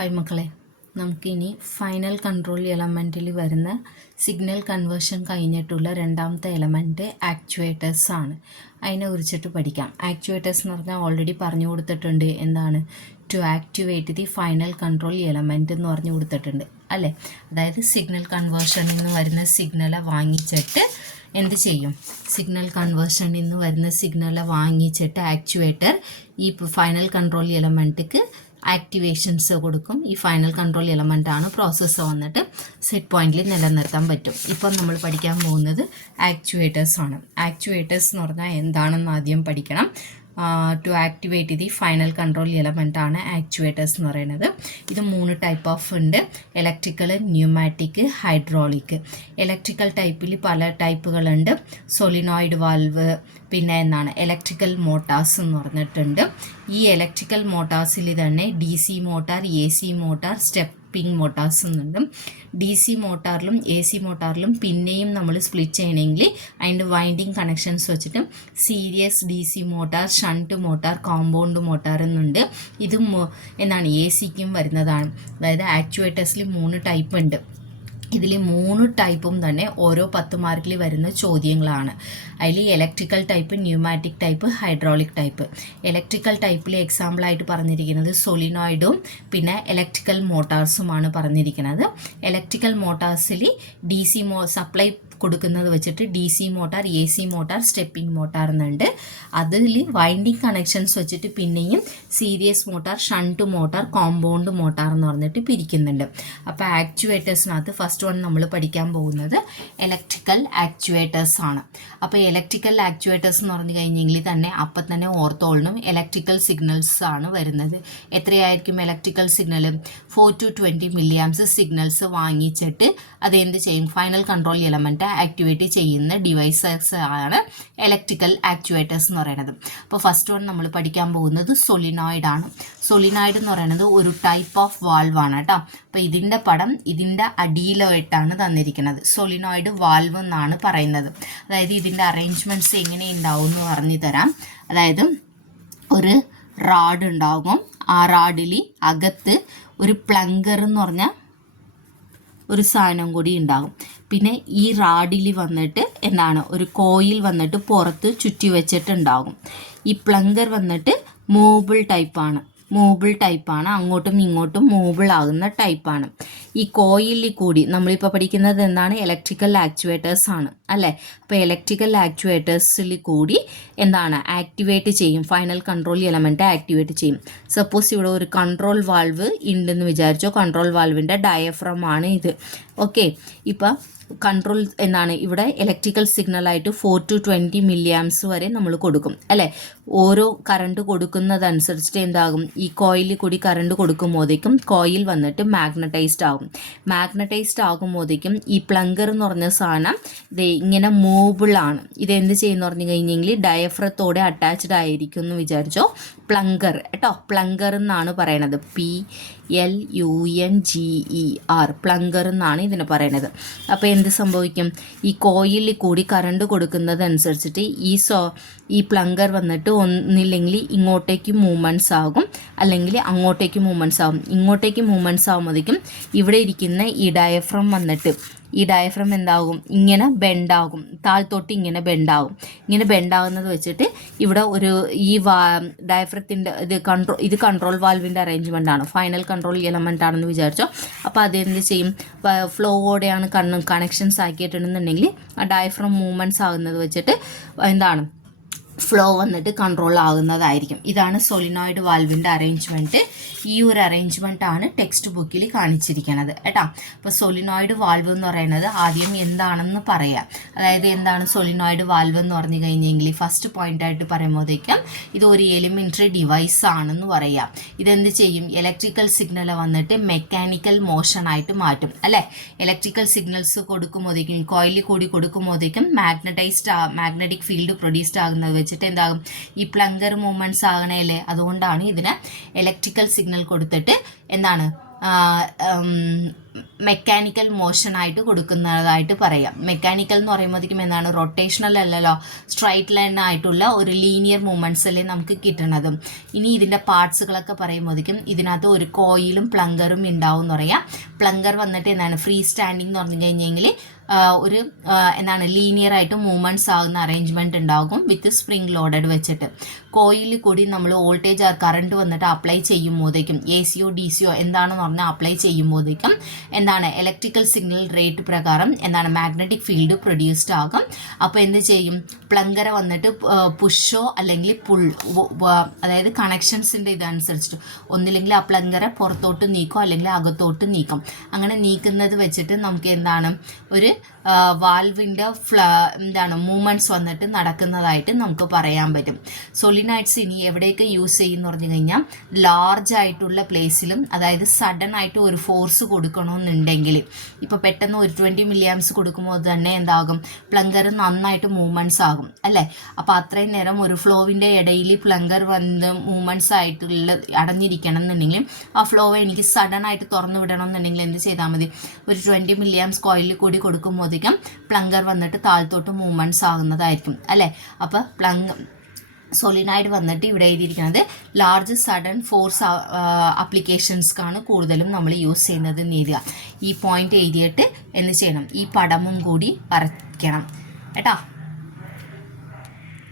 Hi മക്കളെ, നമുക്കിനി final control എലമെൻറ്റിൽ വരുന്ന സിഗ്നൽ കൺവേർഷൻ കഴിഞ്ഞിട്ടുള്ള രണ്ടാമത്തെ എലമെൻറ്റ് ആക്ച്വേറ്റേഴ്സ് ആണ്. അതിനെ കുറിച്ചിട്ട് പഠിക്കാം. ആക്ച്വേറ്റേഴ്സ് എന്ന് പറഞ്ഞാൽ ഓൾറെഡി പറഞ്ഞു കൊടുത്തിട്ടുണ്ട്. എന്താണ്? To activate the final control element എന്ന് പറഞ്ഞു കൊടുത്തിട്ടുണ്ട് അല്ലേ. അതായത് സിഗ്നൽ കൺവേർഷനിൽ നിന്ന് വരുന്ന സിഗ്നലെ വാങ്ങിച്ചിട്ട് എന്ത് ചെയ്യും? സിഗ്നൽ കൺവേർഷനിൽ നിന്ന് വരുന്ന സിഗ്നലെ വാങ്ങിച്ചിട്ട് ആക്ച്വേറ്റർ ഈ ഫൈനൽ കൺട്രോൾ എലമെൻറ്റിക്ക് ആക്ടിവേഷൻസ് കൊടുക്കും. ഈ ഫൈനൽ കൺട്രോൾ എലമെൻ്റ് ആണ്. പ്രോസസ്സ് വന്നിട്ട് സെറ്റ് പോയിന്റിൽ നിലനിർത്താൻ പറ്റും. ഇപ്പം നമ്മൾ പഠിക്കാൻ പോകുന്നത് ആക്ച്വേറ്റേഴ്സ് ആണ്. ആക്ച്വേറ്റേഴ്സ് എന്ന് പറഞ്ഞാൽ എന്താണെന്ന് ആദ്യം പഠിക്കണം. To activate the final control element ആണ് ആക്ച്വേറ്റേഴ്സ് എന്ന് പറയുന്നത്. ഇത് 3 ടൈപ്പ് ഓഫ് ഉണ്ട്: ഇലക്ട്രിക്കൽ, ന്യൂമാറ്റിക്, ഹൈഡ്രോളിക്. ഇലക്ട്രിക്കൽ ടൈപ്പിൽ പല ടൈപ്പുകളുണ്ട്. സോളിനോയിഡ് വാൽവ്, പിന്നെ എന്താണ് ഇലക്ട്രിക്കൽ മോട്ടാർസ് എന്ന് പറഞ്ഞിട്ടുണ്ട്. ഈ ഇലക്ട്രിക്കൽ മോട്ടാർസിൽ തന്നെ DC motor, AC motor, stepping motors എന്നുണ്ട്. DC മോട്ടാറിലും AC മോട്ടാറിലും പിന്നെയും നമ്മൾ സ്പ്ലിറ്റ് ചെയ്യണമെങ്കിൽ അതിൻ്റെ വൈൻഡിങ് കണക്ഷൻസ് വെച്ചിട്ട് series DC motor, shunt motor, compound motor എന്നുണ്ട്. ഇതും എന്താണ് AC-ക്കും വരുന്നതാണ്. അതായത് ആക്ച്വേറ്റേഴ്സിൽ 3 ടൈപ്പ് ഉണ്ട്. ഇതിൽ 3 ടൈപ്പും തന്നെ ഓരോ 10 മാർക്കിൽ വരുന്ന ചോദ്യങ്ങളാണ്. അതിൽ electrical type, pneumatic type, hydraulic type. Electrical ടൈപ്പിൽ എക്സാമ്പിളായിട്ട് പറഞ്ഞിരിക്കുന്നത് സോളിനോയിഡും പിന്നെ ഇലക്ട്രിക്കൽ മോട്ടാർസുമാണ് പറഞ്ഞിരിക്കുന്നത്. ഇലക്ട്രിക്കൽ മോട്ടാർസിൽ DC സപ്ലൈ കൊടുക്കുന്നത് വെച്ചിട്ട് DC motor, AC motor, stepping motor എന്നുണ്ട്. അതിൽ വൈൻഡിങ് കണക്ഷൻസ് വെച്ചിട്ട് പിന്നെയും series motor, shunt motor, compound motor എന്ന് പറഞ്ഞിട്ട് പിരിക്കുന്നുണ്ട്. അപ്പോൾ ആക്ച്വേറ്റേഴ്സിനകത്ത് ഫസ്റ്റ് വൺ നമ്മൾ പഠിക്കാൻ പോകുന്നത് ഇലക്ട്രിക്കൽ ആക്ച്വേറ്റേഴ്സ് ആണ്. അപ്പോൾ ഇലക്ട്രിക്കൽ ആക്ച്വേറ്റേഴ്സ് എന്ന് പറഞ്ഞു കഴിഞ്ഞെങ്കിൽ തന്നെ അപ്പം തന്നെ ഓർത്തോളണം, ഇലക്ട്രിക്കൽ സിഗ്നൽസ് ആണ് വരുന്നത്. എത്രയായിരിക്കും electrical signal? 4 to 20 milliamps signals വാങ്ങിച്ചിട്ട് അതെന്ത് ചെയ്യും? ഫൈനൽ കൺട്രോൾ എലമെൻറ്റ് ആക്ടിവേറ്റ് ചെയ്യുന്ന ഡിവൈസസ് ആണ് ഇലക്ട്രിക്കൽ ആക്ച്വേറ്റേഴ്സ് എന്ന് പറയുന്നത്. അപ്പോൾ ഫസ്റ്റ് വൺ നമ്മൾ പഠിക്കാൻ പോകുന്നത് സോളിനോയിഡ് ആണ്. സോളിനോയിഡ് എന്ന് പറയുന്നത് ഒരു ടൈപ്പ് ഓഫ് വാൾവ് ആണ് കേട്ടോ. അപ്പോൾ ഇതിൻ്റെ പടം ഇതിൻ്റെ അടിയിലായിട്ടാണ് തന്നിരിക്കുന്നത്. സോളിനോയിഡ് വാൾവ് എന്നാണ് പറയുന്നത്. അതായത് ഇതിൻ്റെ അറേഞ്ച്മെൻറ്റ്സ് എങ്ങനെ ഉണ്ടാവും എന്ന് പറഞ്ഞു തരാം. അതായത് ഒരു റാഡ് ഉണ്ടാകും. ആ റാഡിൽ അകത്ത് ഒരു പ്ലങ്കർ എന്ന് പറഞ്ഞാൽ ഒരു സാധനം കൂടി ഉണ്ടാകും. പിന്നെ ഈ റാഡിൽ വന്നിട്ട് എന്താണ് ഒരു കോയിൽ വന്നിട്ട് പുറത്ത് ചുറ്റി വെച്ചിട്ടുണ്ടാകും. ഈ പ്ലങ്കർ വന്നിട്ട് മൂവബിൾ ടൈപ്പാണ്. അങ്ങോട്ടും ഇങ്ങോട്ടും മൂവബിൾ ആകുന്ന ടൈപ്പാണ്. ഈ കോയിലിൽ കൂടി നമ്മളിപ്പോൾ പഠിക്കുന്നത് എന്താണ്? ഇലക്ട്രിക്കൽ ആക്ച്വേറ്റേഴ്സ് ആണ് അല്ലേ. അപ്പോൾ ഇലക്ട്രിക്കൽ ആക്ച്വേറ്റേഴ്സിൽ കൂടി എന്താണ് ആക്ടിവേറ്റ് ചെയ്യും, ഫൈനൽ കൺട്രോൾ എലമെൻറ്റ് ആക്ടിവേറ്റ് ചെയ്യും. സപ്പോസ് ഇവിടെ ഒരു കൺട്രോൾ വാൾവ് ഉണ്ടെന്ന് വിചാരിച്ചോ. കൺട്രോൾ വാൾവിൻ്റെ ഡയഫ്രം ആണ് ഇത്. ഓക്കെ, ഇപ്പം കൺട്രോൾ എന്താണ് ഇവിടെ ഇലക്ട്രിക്കൽ സിഗ്നലായിട്ട് 4 to 20 milliamps വരെ നമ്മൾ കൊടുക്കും അല്ലേ. ഓരോ കറണ്ട് കൊടുക്കുന്നതനുസരിച്ചിട്ട് എന്താകും? ഈ കോയിലിൽ കൂടി കറണ്ട് കൊടുക്കുമ്പോഴേക്കും കോയിൽ വന്നിട്ട് മാഗ്നറ്റൈസ്ഡ് ആകുമ്പോഴേക്കും ഈ പ്ലങ്കർ എന്ന് പറഞ്ഞ സാധനം ഇത് ഇങ്ങനെ മൂവബിൾ ആണ്. ഇതെന്ത് ചെയ്യുന്ന പറഞ്ഞു കഴിഞ്ഞെങ്കിൽ ഡയഫ്രത്തോടെ അറ്റാച്ച്ഡ് ആയിരിക്കും എന്ന് വിചാരിച്ചോ. പ്ലങ്കർ കേട്ടോ, പ്ലങ്കർ എന്നാണ് പറയണത്. PLUNGER, പ്ലങ്കർ എന്നാണ് ഇതിന് പറയണത്. അപ്പോൾ എന്ത് സംഭവിക്കും? ഈ കോയിലിൽ കൂടി കറണ്ട് കൊടുക്കുന്നതനുസരിച്ചിട്ട് ഈ പ്ലങ്കർ വന്നിട്ട് ഒന്നില്ലെങ്കിൽ ഇങ്ങോട്ടേക്ക് മൂവ്മെൻറ്റ്സ് ആകും, അല്ലെങ്കിൽ അങ്ങോട്ടേക്ക് മൂവ്മെൻറ്റ്സ് ആകും. ഇങ്ങോട്ടേക്ക് മൂവ്മെൻറ്റ്സ് ആകുമ്പോഴേക്കും ഇവിടെ ഇരിക്കുന്ന ഈ ഡയഫ്രം എന്താകും? ഇങ്ങനെ ബെൻഡാകും, താഴ്ത്തോട്ട് ഇങ്ങനെ ബെൻഡാകുന്നത് വെച്ചിട്ട് ഇവിടെ ഒരു ഈ ഡയഫ്രത്തിൻ്റെ ഇത് കൺട്രോൾ വാൽവിൻ്റെ അറേഞ്ച്മെൻ്റ് ആണ്, ഫൈനൽ കൺട്രോൾ എലമെൻ്റ് ആണെന്ന് വിചാരിച്ചോ. അപ്പോൾ അതെന്ത് ചെയ്യും? ഫ്ലോയോടെയാണ് കണക്ഷൻസ് ആക്കിയിട്ടുണ്ടെന്നുണ്ടെങ്കിൽ ആ ഡയഫ്രം മൂവ്മെൻറ്റ്സ് ആകുന്നത് വെച്ചിട്ട് എന്താണ് ഫ്ലോ വന്നിട്ട് കൺട്രോൾ ആകുന്നതായിരിക്കും. ഇതാണ് സോളിനോയിഡ് വാൽവിൻ്റെ അറേഞ്ച്മെൻറ്റ്. ഈ ഒരു അറേഞ്ച്മെൻ്റ് ആണ് ടെക്സ്റ്റ് ബുക്കിൽ കാണിച്ചിരിക്കുന്നത് കേട്ടോ. അപ്പോൾ സോളിനോയിഡ് വാൽവ് എന്ന് പറയുന്നത് ആദ്യം എന്താണെന്ന് പറയാം. അതായത് എന്താണ് സോളിനോയിഡ് വാൽവ് എന്ന് പറഞ്ഞു കഴിഞ്ഞെങ്കിൽ ഫസ്റ്റ് പോയിൻ്റായിട്ട് പറയുമ്പോഴത്തേക്കും ഇത് ഒരു എലിമെൻ്ററി ഡിവൈസ് ആണെന്ന് പറയാം. ഇതെന്ത് ചെയ്യും? ഇലക്ട്രിക്കൽ സിഗ്നൽ വന്നിട്ട് മെക്കാനിക്കൽ മോഷനായിട്ട് മാറ്റും അല്ലേ. ഇലക്ട്രിക്കൽ സിഗ്നൽസ് കൊടുക്കുമ്പോഴത്തേക്കും കോയിലിൽ കൂടി കൊടുക്കുമ്പോഴത്തേക്കും മാഗ്നറ്റിക് ഫീൽഡ് പ്രൊഡ്യൂസ്ഡ് ആകുന്നത് വെച്ചിട്ട് എന്താകും? ഈ പ്ലങ്കർ മൂവ്മെൻറ്റ്സ് ആകണേലേ. അതുകൊണ്ടാണ് ഇതിന് ഇലക്ട്രിക്കൽ സിഗ്നൽ കൊടുത്തിട്ട് എന്താണ് മെക്കാനിക്കൽ മോഷനായിട്ട് കൊടുക്കുന്നതായിട്ട് പറയാം. മെക്കാനിക്കൽ എന്ന് പറയുമ്പോഴത്തേക്കും എന്താണ്, റൊട്ടേഷണൽ അല്ലല്ലോ, സ്ട്രൈറ്റ് ലൈൻ ആയിട്ടുള്ള ഒരു ലീനിയർ മൂവ്മെൻറ്റ്സ് അല്ലേ നമുക്ക് കിട്ടണതും. ഇനി ഇതിൻ്റെ പാർട്സുകളൊക്കെ പറയുമ്പോഴത്തേക്കും ഇതിനകത്ത് ഒരു കോയിലും പ്ലങ്കറും ഉണ്ടാവും എന്ന് പറയാം. പ്ലങ്കർ വന്നിട്ട് എന്താണ്, ഫ്രീ സ്റ്റാൻഡിങ് എന്ന് പറഞ്ഞു കഴിഞ്ഞെങ്കിൽ ഒരു എന്താണ് ലീനിയർ ആയിട്ട് മൂവ്മെൻറ്റ്സ് ആകുന്ന അറേഞ്ച്മെൻറ്റ് ഉണ്ടാകും വിത്ത് സ്പ്രിംഗ് ലോഡഡ് വെച്ചിട്ട്. കോയിൽ കൂടി നമ്മൾ വോൾട്ടേജ് കറണ്ട് വന്നിട്ട് അപ്ലൈ ചെയ്യുമ്പോഴത്തേക്കും AC-യോ DC-യോ എന്താണെന്ന് പറഞ്ഞാൽ അപ്ലൈ ചെയ്യുമ്പോഴത്തേക്കും എന്താണ് ഇലക്ട്രിക്കൽ സിഗ്നൽ റേറ്റ് പ്രകാരം എന്താണ് മാഗ്നറ്റിക് ഫീൽഡ് പ്രൊഡ്യൂസ്ഡ് ആകും. അപ്പോൾ എന്ത് ചെയ്യും, പ്ലങ്കര വന്നിട്ട് പുഷോ അല്ലെങ്കിൽ പുൾ, അതായത് കണക്ഷൻസിൻ്റെ ഇതനുസരിച്ചിട്ട് ഒന്നില്ലെങ്കിൽ ആ പ്ലങ്കര പുറത്തോട്ട് നീക്കും അല്ലെങ്കിൽ അകത്തോട്ട് നീക്കും. അങ്ങനെ നീക്കുന്നത് വെച്ചിട്ട് നമുക്ക് എന്താണ് ഒരു വാൽവിൻ്റെ എന്താണ് മൂവ്മെൻറ്റ്സ് വന്നിട്ട് നടക്കുന്നതായിട്ട് നമുക്ക് പറയാൻ പറ്റും. സോളിനോയിഡ്സ് ഇനി എവിടെയൊക്കെ യൂസ് ചെയ്യുമെന്ന് പറഞ്ഞു കഴിഞ്ഞാൽ ലാർജ് ആയിട്ടുള്ള പ്ലേസിലും, അതായത് സഡൻ ആയിട്ട് ഒരു ഫോഴ്സ് കൊടുക്കണമെന്നുണ്ടെങ്കിൽ, ഇപ്പോൾ പെട്ടെന്ന് ഒരു 20 milliamps കൊടുക്കുമ്പോൾ തന്നെ എന്താകും, പ്ലങ്കർ നന്നായിട്ട് മൂവ്മെൻറ്റ്സ് ആകും അല്ലേ. അപ്പോൾ അത്രയും നേരം ഒരു ഫ്ലോവിൻ്റെ ഇടയിൽ പ്ലങ്കർ വന്ന് മൂവ്മെൻറ്റ്സ് ആയിട്ടുള്ള അടഞ്ഞിരിക്കണം എന്നുണ്ടെങ്കിൽ ആ ഫ്ലോ എനിക്ക് സഡൻ ആയിട്ട് തുറന്നു വിടണം എന്നുണ്ടെങ്കിൽ എന്ത് ചെയ്താൽ മതി, ഒരു 20 milliamps കോയിലിൽ കൂടി കൊടുക്കുമ്പോഴത്തേക്കും പ്ലങ്കർ വന്നിട്ട് താഴത്തോട്ട് മൂവ്മെൻറ്റ്സ് ആകുന്നതായിരിക്കും അല്ലേ. അപ്പോൾ സോളിനോയിഡ് വന്നിട്ട് ഇവിടെ എഴുതിയിരിക്കുന്നത് ലാർജ് സഡൻ ഫോഴ്സ് ആപ്ലിക്കേഷൻസ്ക്കാണ് കൂടുതലും നമ്മൾ യൂസ് ചെയ്യുന്നത് എന്ന് എഴുതുക. ഈ പോയിന്റ് എഴുതിയിട്ട് എന്ത് ചെയ്യണം, ഈ പടമും കൂടി വരയ്ക്കണം കേട്ടോ.